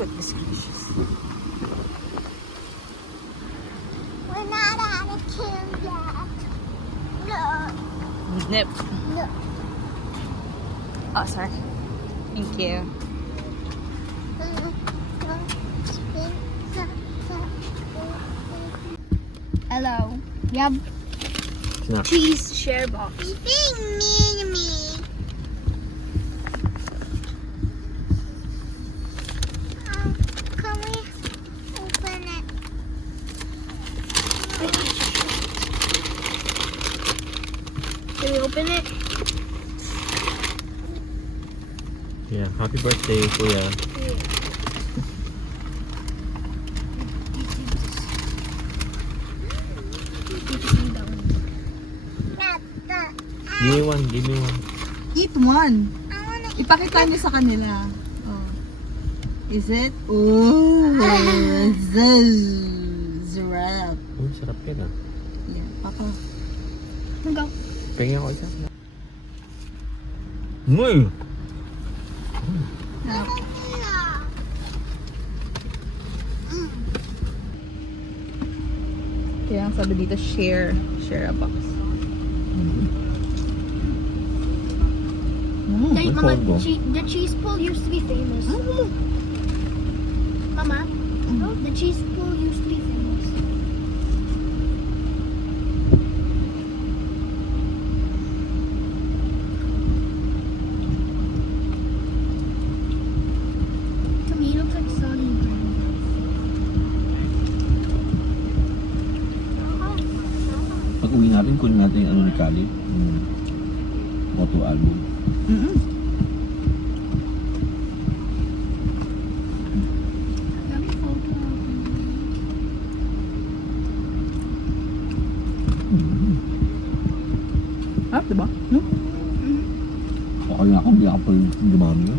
Goodness gracious. We're not out of kill yet. No. Nip. No. Oh, sorry. Thank you. Hello. We have Snack. cheese share box. He's being mean to me. Can we open it? Can we open it? Yeah, happy birthday, Kuya. Give me one, give me one. Eat one. I wanna Ipakita niyo sa kanila. Oh. Is it? Oh, zarap. Sarap yan ah. Yeah, Papa. go. Pengen ako isa. Muy! Sarap. Kaya ang sabi dito, share a box. Daddy, Ang Mama, phone ko. the cheese pool used to be famous. Mama, the cheese pool used to be famous. To me, it looks like sardine bread. Pag uwi natin, kunin natin yung ano ni Kali. Photo album. Let me photo. Ah, diba? No? Okay nga ako, hindi ako pa dumami na.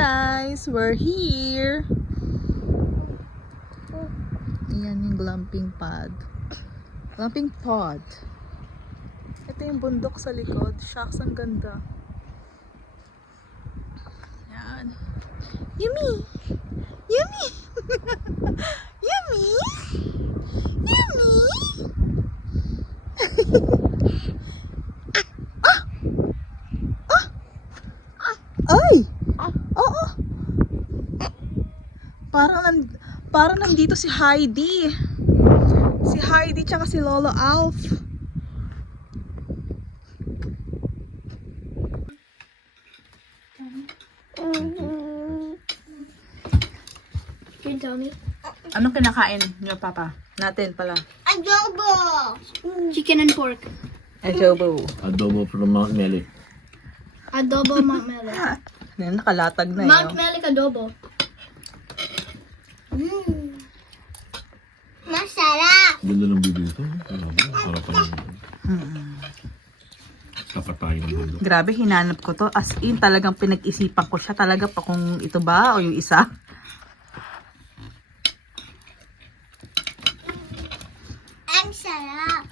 guys, we're here. Ayan yung glamping pod. Glamping pod. Ito yung bundok sa likod. Shucks, ang ganda. Ayan. Yummy! Yummy! Yummy! Yummy! Ay! Oo! Parang nandito si Heidi. Si Heidi tsaka si Lolo Alf. Can you tell me? Anong kinakain niyo, Papa? Natin pala. Adobo! Chicken and pork. Adobo. Adobo from Mount Meli. Adobo Mount Melic. Ayan, nakalatag na Mount yun. Melic adobo. Masarap! Ganda ng bibig ito. Sarap pa naman. Tapat tayo ng bundok. Grabe, hinanap ko to. As in, talagang pinag-isipan ko siya. Talaga pa kung ito ba o yung isa. Ang sarap!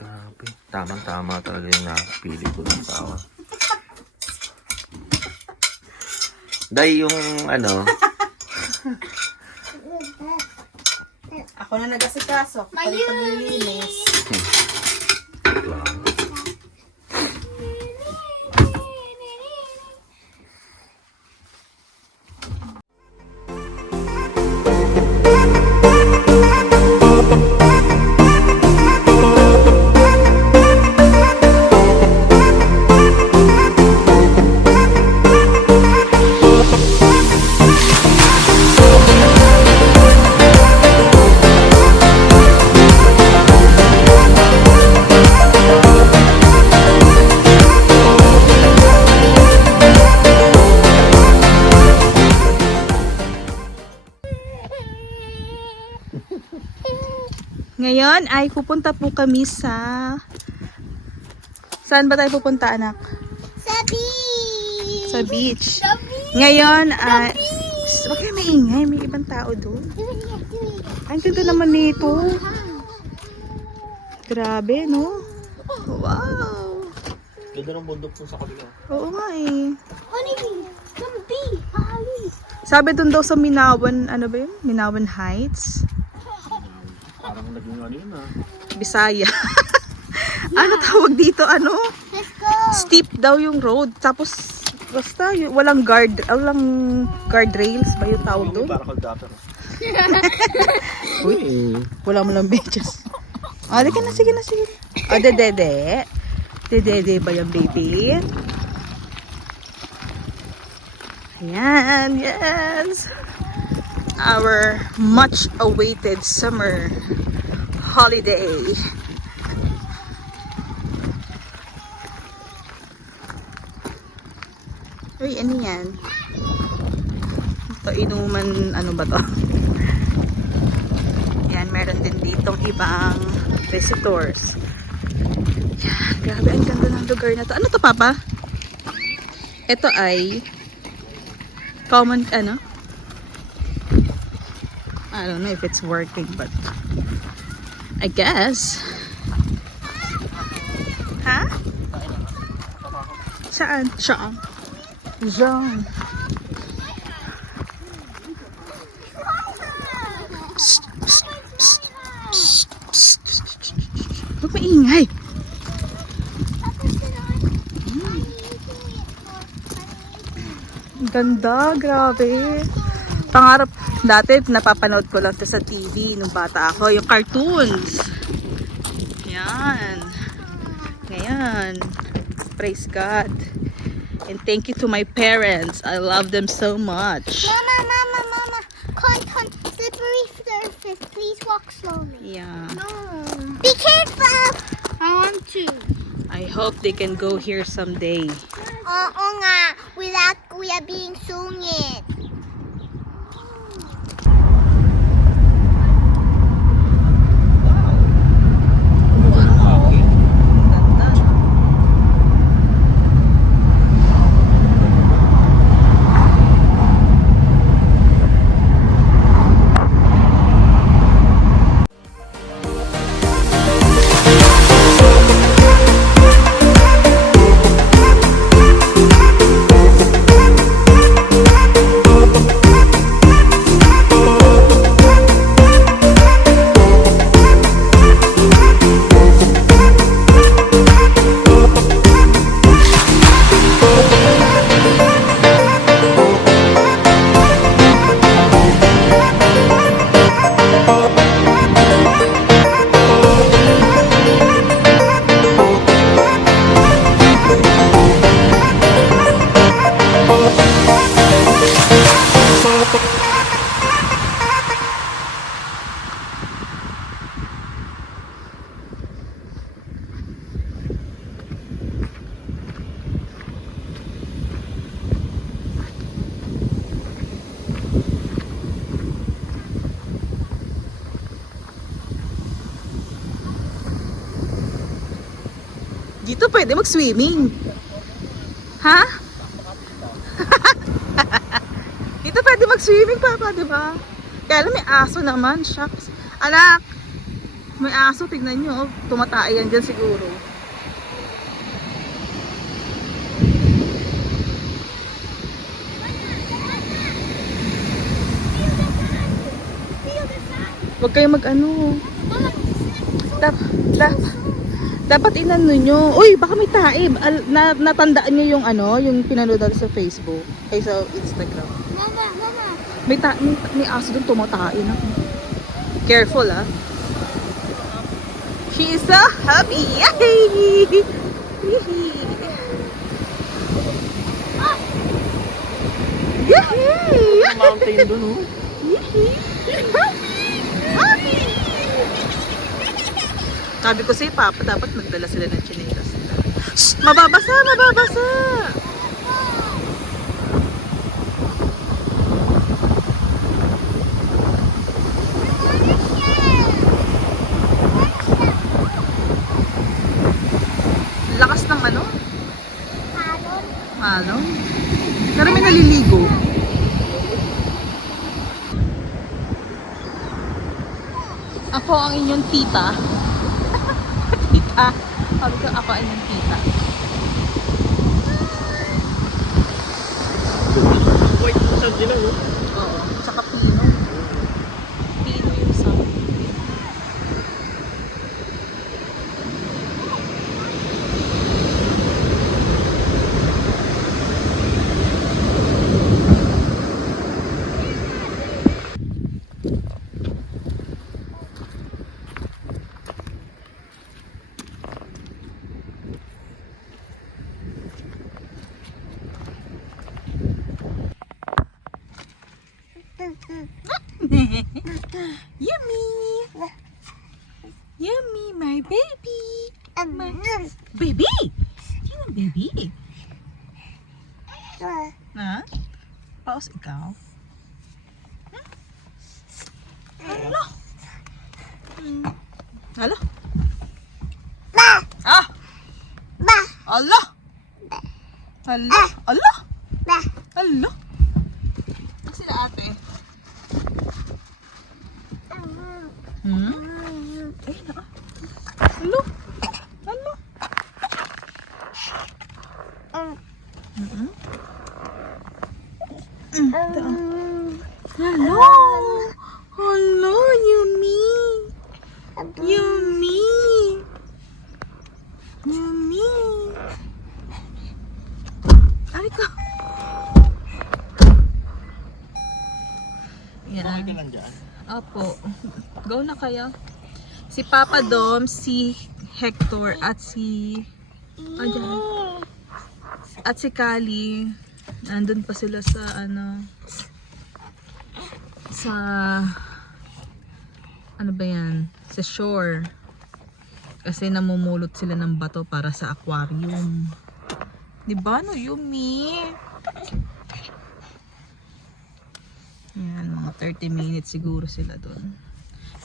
Grabe. Tamang-tama talaga yung nakapili ko ng tawa. Dahil yung ano, Ako na nag-asikaso. Paglilinis. Ngayon ay pupunta po kami sa... Saan ba tayo pupunta, anak? Sa beach! Sa beach. Sa beach! Ngayon ay... Huwag kayo maingay, may ibang tao doon. Ang ganda naman nito. Grabe, no? Wow! ganda ng bundok po sa kabila. Oo nga eh. Honey, come be! Honey! Sabi doon daw sa Minawan, ano ba yun? Minawan Heights. Parang naging ano yun ah. Bisaya. Ano tawag dito? Ano? Let's go! Steep daw yung road. Tapos, basta walang guardrails ba yung tawag doon? Parang kaldapper. Uy, wala mo lang benches. Halika na, sige na, sige na. O, dede. Dede ba yung baby? Ayan, yes. Our much awaited summer holiday. Uy, ano yan? Ito, inuman, ano ba to? Yan, meron din ditong ibang visitors. Yan, grabe, ang ganda ng lugar na to. Ano to, Papa? Ito ay common, ano? I don't know if it's working, but I guess. Ha? Saan? Saan? Diyan. Psst, psst, psst, psst, psst, psst. Huwag maingay. Ganda, grabe. Pangarap, dati napapanood ko lang to sa TV nung bata ako, yung cartoons. Yan. Ngayon, praise God. And thank you to my parents. I love them so much. Mama. Con, slippery surface. Please walk slowly. Yeah. No. Be careful! I want to. I hope they can go here someday. Oo nga, without Kuya being sungit. pwede mag-swimming. Ha? Dito pwede mag-swimming, Papa, di ba? Kaya lang may aso naman, shucks. Anak, may aso, tignan nyo. Tumatay yan dyan siguro. Huwag kayo mag-ano. Dapat inano nyo. Uy, baka may tae. Natandaan nyo yung ano, yung pinanood sa Facebook. Ay, sa Instagram. Mama, mama. May aso doon tumatay na. Careful, ah. She is so happy. Yay! Yay! Mountain dun, oh. Sabi ko sa'yo, Papa, dapat magdala sila ng chinelas. Shh! Mababasa! Mababasa! Lakas ng ano? Alon. Alon? Pero may naliligo. Ako ang inyong tita. Tita. Sabi ko, ako ang inyong tita. White sand nila, no? Oo. Tsaka pino. Pino yung sound. Yummy! Yummy, my baby! My baby! Sino ang baby? Ha? Paus ikaw? Hala? Hala? Ba! Ah! Ba! Hala? Hala? Hala? Ba! Hala? Ang sila ate? Hmm? Ay, naka. Hala? Hala? Hello! Hello, Yumi! Yumi! Yumi! Ay ko! Okay ka Yan. lang dyan. Opo. Go na kayo. Si Papa Dom, si Hector, at si... At si Kali. Nandun pa sila sa ano... Sa... Ano ba yan? Sa shore. Kasi namumulot sila ng bato para sa aquarium. Diba no, Yumi? Yan, mga 30 minutes siguro sila doon.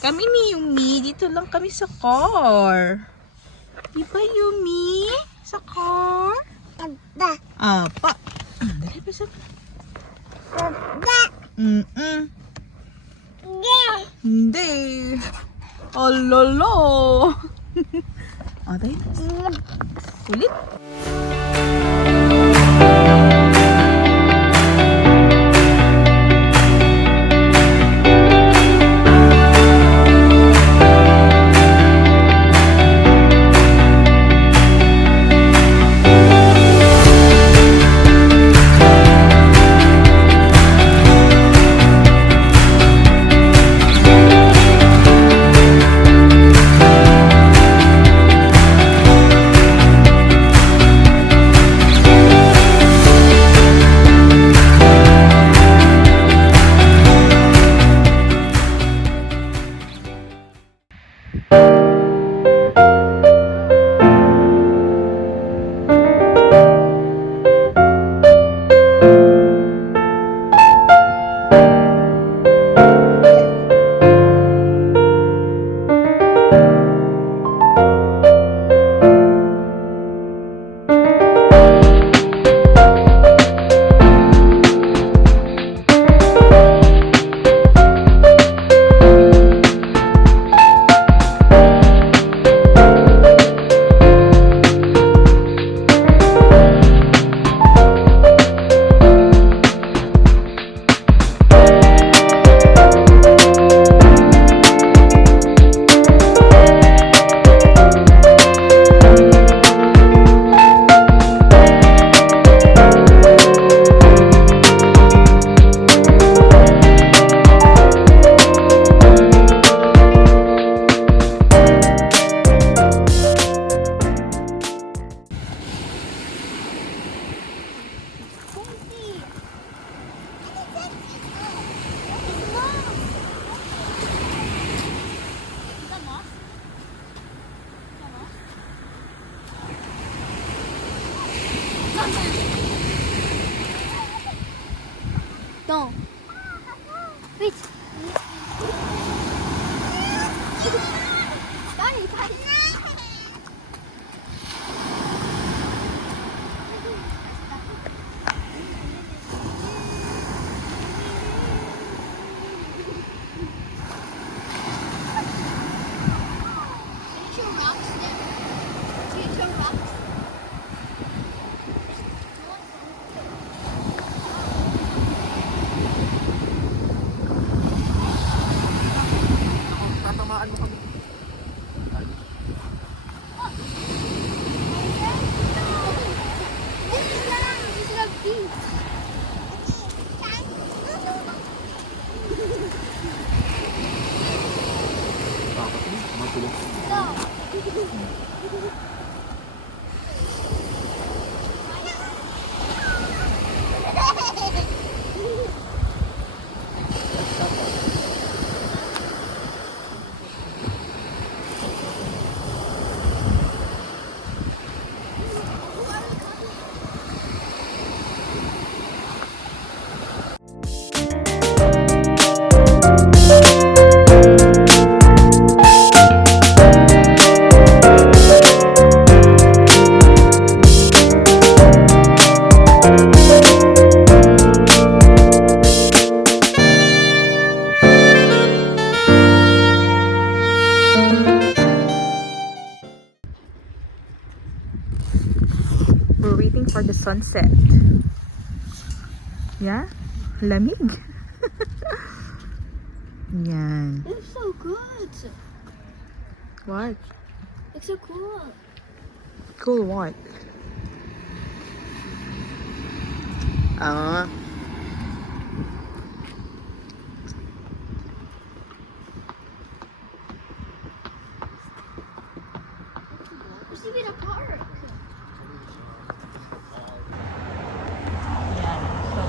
Kami ni Yumi, dito lang kami sa car. Diba Yumi? Sa car? Ba! Apa. Dali pa sa... Ba! Hindi. Ololo. Atay. Ulit. Wait. Daddy, Daddy. Tatamaan mo kami. Bakit mo? Matulog. We're waiting for the sunset. Yeah? Lamig. Yan. It's so good. What? It's so cool. Cool what? Ah. We're sleeping in a park. Yan. So,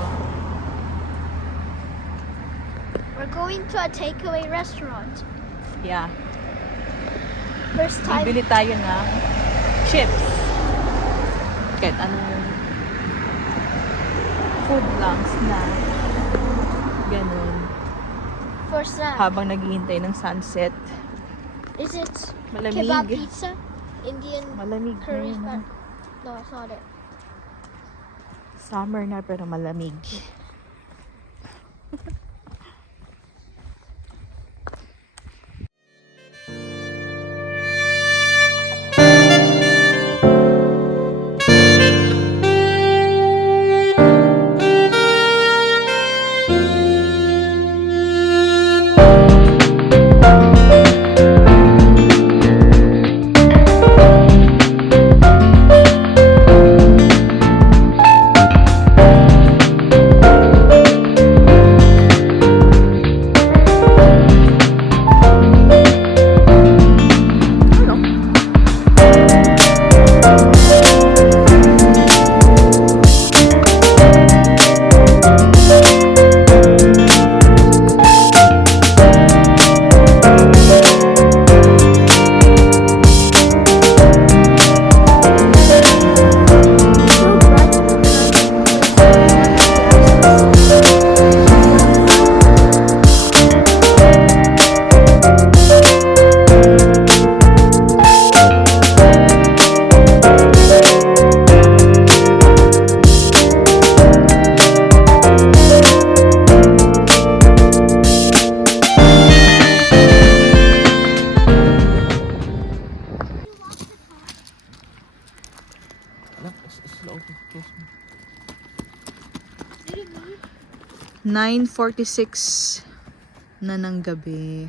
We're going to a takeaway restaurant. yeah. First time. Bibili tayo ng chips. Kahit anong food lang, snack. Ganun. For snack. Habang naghihintay ng sunset. Is it Malamig. kebab pizza? Indian Malamig curry? na yun. No, it's not it. Summer na pero malamig. Alam, slow. Close mo. 9:46 na ng gabi.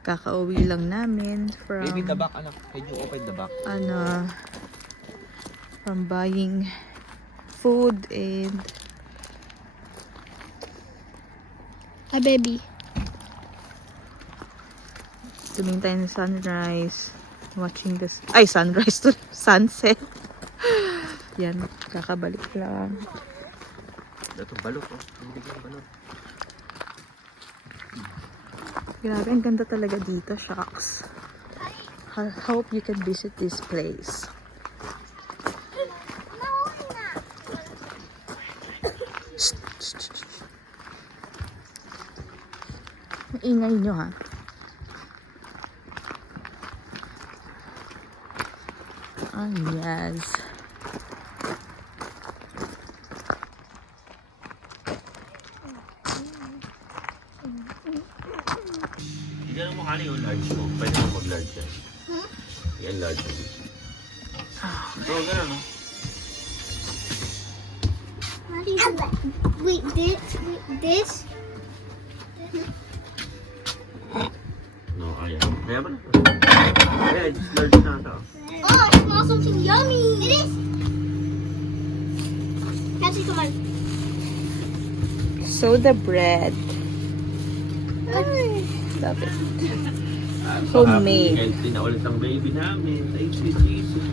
Kakauwi lang namin from Baby, the back, anak. Can you open the back? from buying food and Hi, baby. tumingin tayo ng sunrise. Watching this, ay sunrise to sunset. Yan, kakabalik lang. Ito, balot. Oh. Hindi ko balot. Grabe, ang ganda talaga dito, shucks. I hope you can visit this place. Ingay nyo ha. Ah, yes. Hindi mo kali yung large mo. Pwede mo mag-large yan. Yan large mo. Ito, gano'n no? How do you do that? Wait, this? No, ayan. Kaya ba na? Kaya, just large na ito. Oh, I smell something yummy. It is. Cassie, come on. Soda bread. Love it. Homemade. Healthy na ulit ang baby namin. Thank you, Jesus.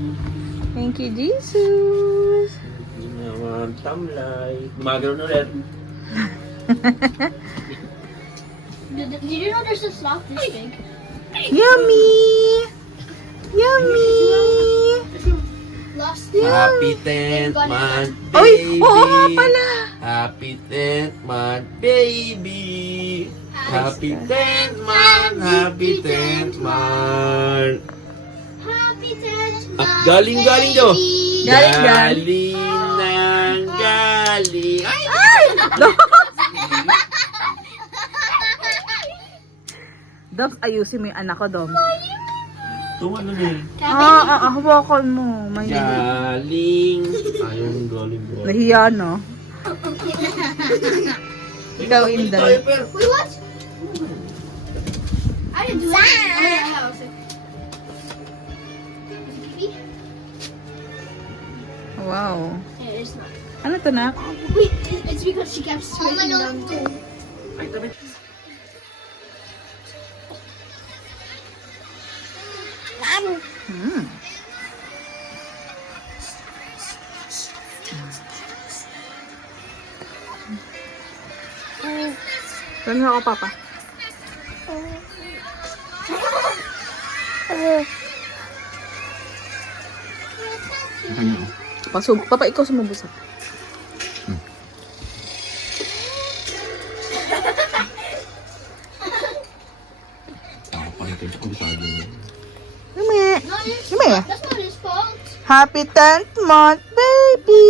Thank you, Jesus. Hindi naman tamlay. Gumagano na ulit. Did you know there's a slot this big? Yummy! Yummy! Lost it. Happy 10th month, Oy! baby! Oo nga pala! Happy 10th month, baby! Happy 10th month! Happy 10th month! Happy 10th At month, galing-galing daw! baby. Galing. Galing ng galing! Ay! Doms, ayusin mo yung anak ko, Doms. Tuwa na eh. Hawakan mo. Mahilig. Galing! Ayun, galing bro. Nahiya, no? Ikaw, Inday. Wait, what? I didn't do that. Wow. Yeah, it's not. Ano to, nak? Wait, it's because she kept scraping them too. Ay, tabi. Hmm. Saan ako, Papa? Papa, ikaw sumubusap. Ako pa rin kayo sa yun. Yumi. Not his Yumi. fault. That's not his fault. Happy 10th month, baby!